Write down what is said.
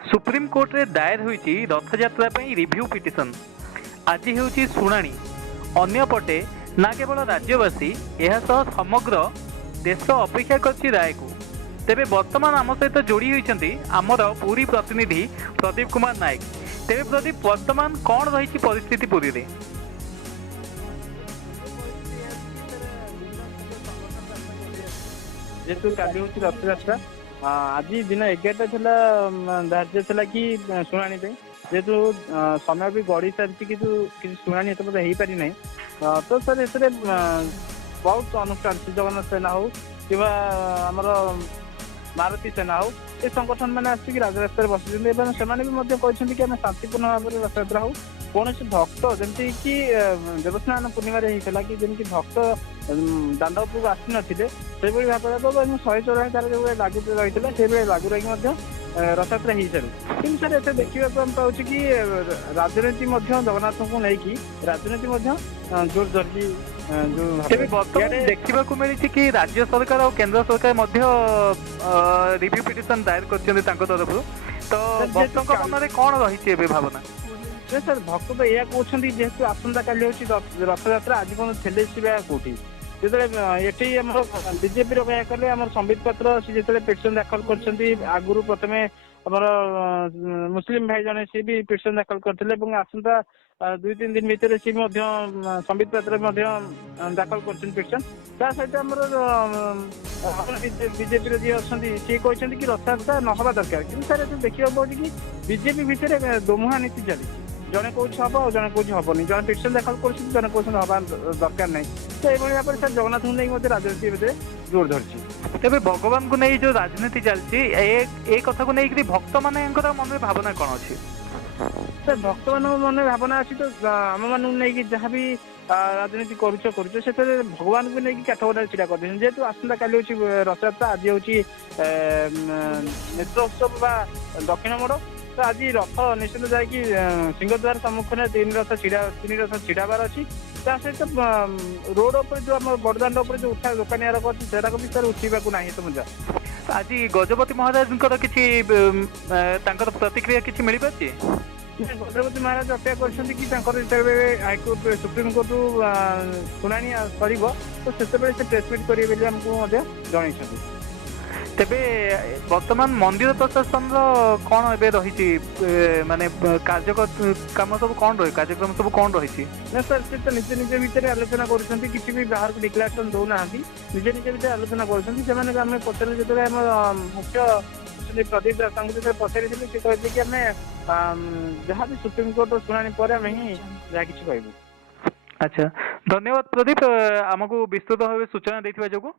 Supreme court रे दायर होईची रथयात्रा ପାଇଁ रिव्यू पिटिशन आज हेउची शुणाणी। अन्यपटे ना केवल राज्यवासी यह सह समग्र देश अपेक्षा करछि राय को। तेबे वर्तमान आम सहित जोड़ी होइछन्ती आमर पुरी प्रतिनिधि प्रदीप कुमार नायक। तेबे प्रदीप वर्तमान कौन रही परिस्थिति पुरी रे? जेहेतु काली हूँ रथयात्रा आज दिन 11टा धार्य था कि शुणी जेहेतु समय भी गढ़ी सारी कि शुणी एत हो पारि ना तो सर ए बहुत अनुष्ठान श्री जगन्नाथ सेना हो कि मारुति सेना हो ये संगठन मैंने आसिक राजरास्तार बसुँच से कहते कि आम शांतिपूर्ण भाव में रथयात्रा हो कौन भक्त जमी कि देवस्नान पूर्णिम होता कि जमी भक्त दाण्ड उपरକୁ आसी नथिले सेबळी भाव 154 तार जो लागू रही से लागू रही रथयात्रा हो सारू कि सर एसे देखा पाऊँ कि राजनीति जगन्नाथ को लेकिन राजनीति जोर धरती देखा मिली कि राज्य सरकार और केंद्र सरकार रिव्यू पिटिशन दायर कर तरफ तो भक्तों मन में कौन रही भावना? सर भक्त तो यह कहते जेहेतु आसंता काली हूँ रथयात्रा आज कौन थे कौटी जो ये बीजेपी कह कले आम संबित पत्र सी जो पिटिशन दाखल कर आगुरी प्रथम आमर मुस्लिम भाई जने सी भी पिटिशन दाखल करते आसंता 2-3 दिन भितर सी संबित पत्र दाखल कर पिटिशन ता सहित बीजेपी जी अच्छा सी कहते कि रथयात्रा न हवा दरकार कि सर देखा पड़े कि बीजेपी भितर दोमुहा नीति चली जड़े कौन हम और जड़े कौन हेनी जड़े पिटिशन दाखल कर जड़े कौन हवा दरकार ना तो ये भाव में सर जगन्नाथ को लेकिन राजनीति जोर धरती तेरे भगवान को नहीं जो राजनीति चलती कथा को लेकिन भक्त मान मन में भावना कौन अच्छी? सर भक्त मान मन में भावना अच्छी तो आम मान जहाँ भी राजनीति कर भगवान को लेकिन काठगढ़ छिड़ा कर जेहेतु आसंता काली हूँ रथयात्रा आज हूँ नेत्रोत्सव दक्षिण मोड़ तो आज रथ निश्चित जाकि सिंहद्वार सम्मुखीन 3 रथ छिड़ाबार अच्छी सहित रोड उपर जो आम बड़दाण्ड जो उठा दुकानिया अच्छी भी सर उठा ना तो मजा आज गजपति महाराज किसी प्रतिक्रिया किसी मिल पारे? गजपति महाराज अपेक्षा कर हाईकोर्ट सुप्रीमकोर्ट शुणी सर तो से प्रेस मीट करेंगे आमको जन तेबे वर्तमान मंदिर प्रशासन कौन ए रही माने कार्यक्रम सब कौन रही कार्यक्रम सब कौन रही? ना सर से तो निजे निजे भितर आलोचना कर किसी भी बाहर को डिक्लेरेसन दौना निजे निजे भितर आलोचना कर पचारे जो मुख्य प्रदीप दास जो पचारि से कहते कि आम जहाँ भी सुप्रीमकोर्ट शुणी पर आम ही जहाँ कि कहूँ। अच्छा धन्यवाद प्रदीप आमको विस्तृत भाव सूचना देथिबा जोगु।